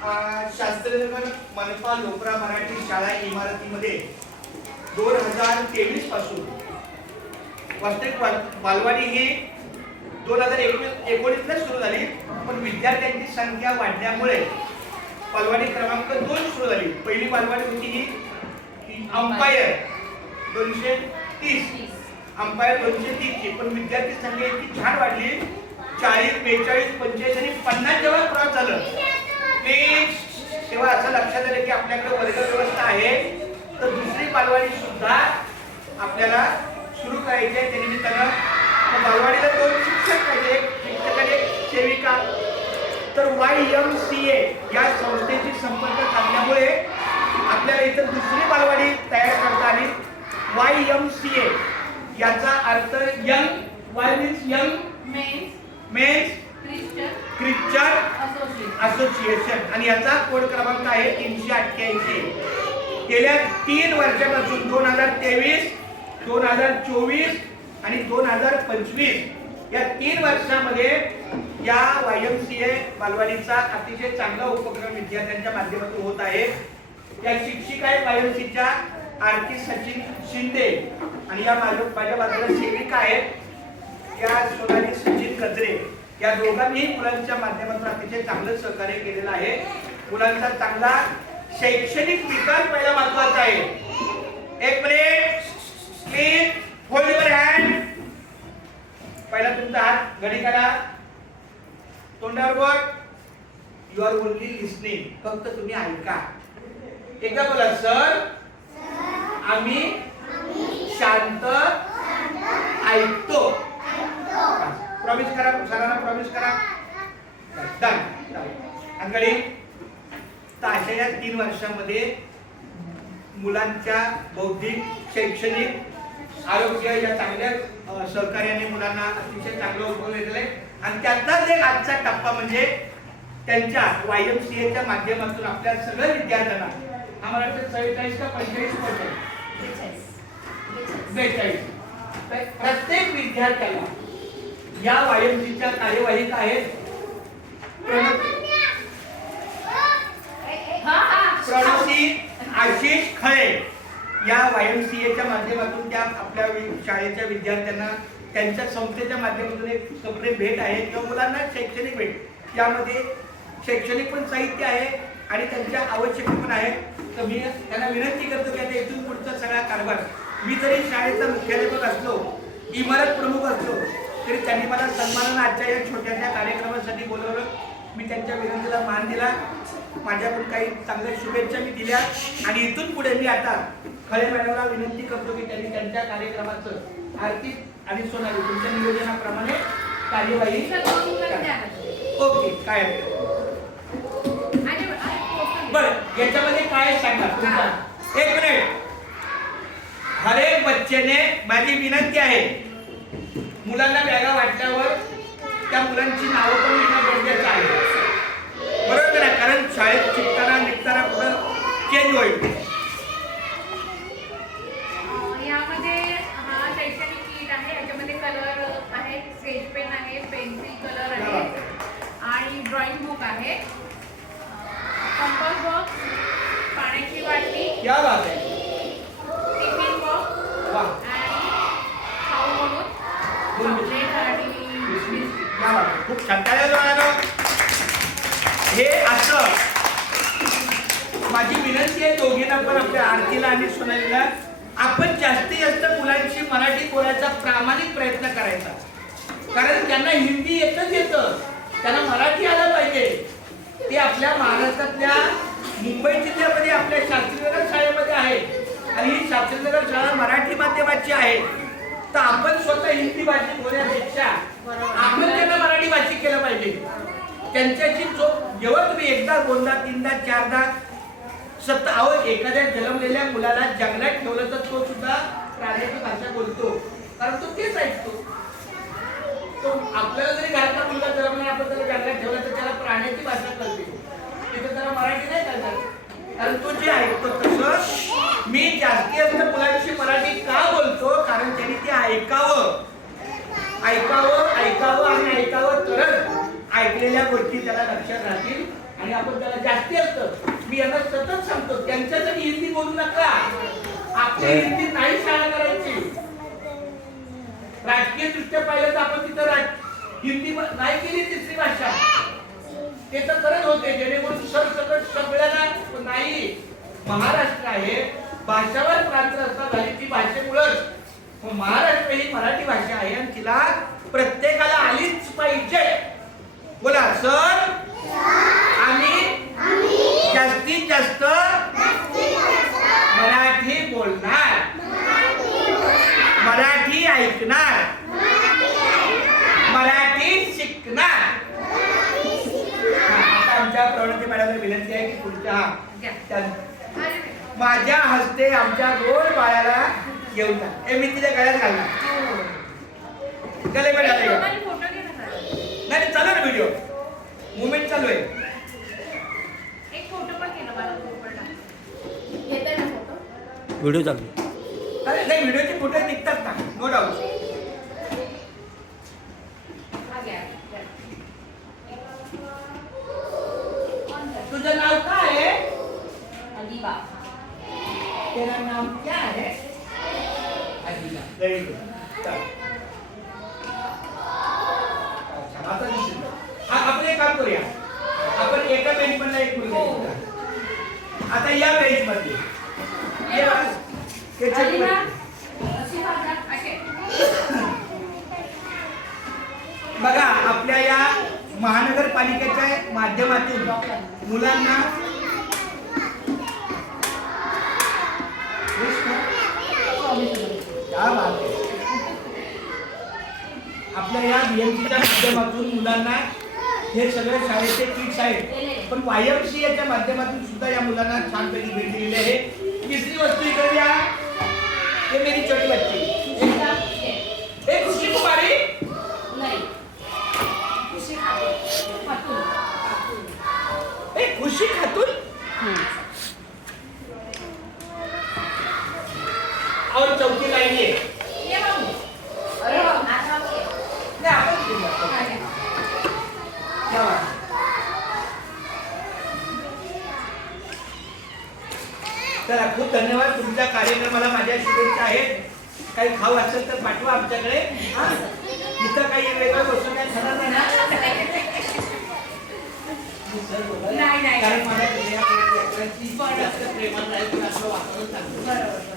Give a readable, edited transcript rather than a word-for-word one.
शास्त्रनगर मनपा लोकरा मराठी शाळा इमारतीमध्ये 2023 पासून वास्तविक बालवाडी ही 2019 ला सुरू झाली, पण विद्यार्थ्यांची संख्या वाढल्यामुळे बालवाडी क्रमांक 2 सुरू झाली. पहिली बालवाडी होती ही अंपायर 230, अंपायर 230 ची, पण विद्यार्थी संख्या इतकी छान वाढली 40, 42, 45 आणि 50 जेव्हा क्रॉस झालं तेव्हा असं लक्षात आलं की आपल्याकडे वर्ग व्यवस्था आहे, तर दुसरी बालवाडी सुद्धा आपल्याला सुरू करायची आहे. त्या निमित्तानं बालवाडीला 2 शिक्षक पाहिजे, शिक्षक आणि सेविका. तर YMCA या संस्थेशी संपर्क साधल्यामुळे आपल्याला इथं दुसरी बालवाडी तयार करता आली. YMCA याचा अर्थ young, Y means young men's Christian association आणि याचा कोड क्रमांक आहे 388. गेल्या 3 वर्षापासून 2023, 2024 आणि 2025 या 3 वर्षामध्ये या YMCA बालवाडीचा अतिशय चांगला उपक्रम विद्यार्थ्यांच्या माध्यमातून होत आहे. या शिक्षिका आहेत YMCAच्या आरती सचिन शिंदे आणि या माझ्या बाजूला सेविका आहेत या सोनाली सचिन गजरे. या दोघांनी मुलांच्या माध्यमातून अतिशय चांगलं सहकार्य केलेलं आहे. मुलांचा चांगला शैक्षणिक विकास पहिला महत्वाचा आहे. एक minute, please hold your hand. पहिला तुमचा हात घडी करा, तोंडावर बोट. यू आर ओनली लिसनिंग, फक्त तुम्ही ऐका. एकदा बोला, सर आम्ही शांत ऐकतो. प्रॉमिस करा, सरांना प्रॉमिस करा. डन. अंगडी. तर अशा या 3 वर्षांमध्ये मुलांच्या बौद्धिक, शैक्षणिक, आरोग्य या चांगल्या सहकार्याने मुलांना अतिशय चांगलं उपयोग घेतलेलं आहे. आणि त्यातलाच एक आजचा टप्पा म्हणजे त्यांच्या YMCAच्या माध्यमातून आपल्या सगळ्या विद्यार्थ्यांना आम्हाला 47 का 45%, 42 प्रत्येक विद्यार्थ्याला या YMCAच्या कार्यवाहीत आहेत. प्रणती आशिष खळे या YMCAच्या माध्यमातून त्या आपल्या शाळेच्या विद्यार्थ्यांना त्यांच्या संस्थेच्या माध्यमातून एक सेपरेट भेट आहे किंवा मुलांना शैक्षणिक भेट. यामध्ये शैक्षणिक पण साहित्य आहे आणि त्यांच्या आवश्यकता पण आहे. तर मी त्यांना विनंती करतो की आता इथून पुढचा सगळा कारभार, मी जरी शाळेचा मुख्याध्यापक असलो, इमारत प्रमुख असलो, तरी त्यांनी मला सन्मानानं आजच्या या छोट्याशा कार्यक्रमासाठी बोलवलं. मी त्यांच्या विनंतीला मान दिला, माझ्याकडून काही चांगल्या शुभेच्छा मी दिल्या आणि इथून पुढे मी आता खळे मॅडमला विनंती करतो की त्यांनी त्यांच्या कार्यक्रमाचं आरती आणि सोनाली तुमच्या नियोजनाप्रमाणे कार्यवाही. ओके, काय बरं याच्यामध्ये काय सांगा. एक मिनिट. हर एक बच्चेने, माझी विनंती आहे, मुलांना बॅगा वाटल्यावर त्या मुलांची नावं पण लिहिणं गरजेचं आहे. बरोबर आहे, कारण शाळेत शिकताना निघताना कुठं चेंज होईल. यामध्ये हा शैक्षणिक किट आहे. याच्यामध्ये कलर आहे, स्केच पेन आहे, पेन्सिल कलर आहे आणि ड्रॉइंग बुक आहे, कंपास बॉक्स, पाण्याची बाटली, क्या बात आहे, टिफिन बॉक्स आणि खाऊ म्हणून चॉकलेट आणि बिस्किट. खूप छान. हे असं माझी विनंती आहे दोघींना पण, आपल्या आरतीला आणि सोनालीला, आपण जास्तीत जास्त मुलांची मराठी बोलायचा प्रामाणिक प्रयत्न करायचा. कारण त्यांना हिंदी येतं, त्यांना मराठी आलं पाहिजे. ते आपल्या महाराष्ट्रातल्या मुंबई जिल्ह्यामध्ये आपल्या शास्त्रीनगर शाळेमध्ये आहे आणि ही शास्त्रीनगर शाळा मराठी माध्यमाची आहे. तर आपण स्वतः हिंदी भाषिक होण्यापेक्षा आपण त्यांना मराठी भाषिक केलं पाहिजे. त्यांच्याची जेव्हा तुम्ही एकदा, दोनदा, तीनदा, चारदा अहो एखाद्या जन्मलेल्या मुलाला जंगलात ठेवलं तर तो सुद्धा प्राण्याची भाषा बोलतो, कारण तो तेच ऐकतो. तो आपल्याला जरी घरातला मुलगा जन्मला, आपण त्याला जंगलात ठेवलं तर त्याला प्राण्याची भाषा कळते, तिथे त्याला मराठी नाही कळणार, कारण तो जे ऐकतो. तसं मी जास्तीत जास्त मुलांशी मराठी का बोलतो, कारण त्यांनी ते ऐकावं आणि ऐकावं तरच ऐकलेल्या गोष्टी त्याला लक्षात राहतील आणि आणि आपण त्याला जास्ती असतं. मी यांना सतत सांगतो त्यांच्यासाठी हिंदी बोलू नका. आपली हिंदी नाही शाळा करायची. राजकीय दृष्ट्या पाहिलं तर आपण तिथं हिंदी नाही केली तिसरी भाषा. ते तर करत होते जेणेकरून सरसकट सगळ्यांना नाही. महाराष्ट्र आहे भाषावर प्रांत झाली ती भाषेमुळेच महाराष्ट्र ही मराठी भाषा आहे आणि तिला प्रत्येकाला आलीच पाहिजे. बोला सर आम्ही जास्तीत जास्त मराठी बोलणार, मराठी ऐकणार, मराठी शिकणार. आता आमच्या प्रवृत्ती मॅडमला विनंती आहे की पुढच्या माझ्या हस्ते आमच्या गोड बाळाला घेऊन जा. हे मी तिच्या गळ्यात घालणार. गले नाही चालू ना व्हिडिओ मुवमेंट चालू आहे. एक फोटो पण केला मला येतोय ना फोटो व्हिडिओ चालू. अरे नाही व्हिडिओचे फोटो निघतात ना नो डाऊट. तुझं नाव काय आहे? अलीबा. तेरा नाम क्या है? अलीबा. Very good. आपण एक काम करूया. आपण एका बेंच मधला एक मुलगा घेऊया. आता या बेंच मध्ये बघा आपल्या या महानगरपालिकेच्या माध्यमातून मुलांना आपल्या या बीएमसीच्या माध्यमातून मुलांना हे सगळे शाळेचे किट्स आहेत पण वायमसीएच्या माध्यमातून सुद्धा या मुलांना छानपैकी भेट दिलेली आहे. तिसरी वस्तू इकडे या. ये मेरी छोटी बच्ची एक खुशी कुमारी नाही खुशी खातून. एक खुशी खातून और चौथी लाइन ये अरे आता नहीं आपण क्या बात. चला खूप धन्यवाद. तुमच्या कार्यक्रमाला माझ्या शुभेच्छा आहेत. काही खाऊ असेल तर पाठवा आमच्याकडे. इथं काही वेगळं बसून काय खाणार नाही ना. नाही कारण मला प्रेमात राहायचं असं वातावरण सांगतो.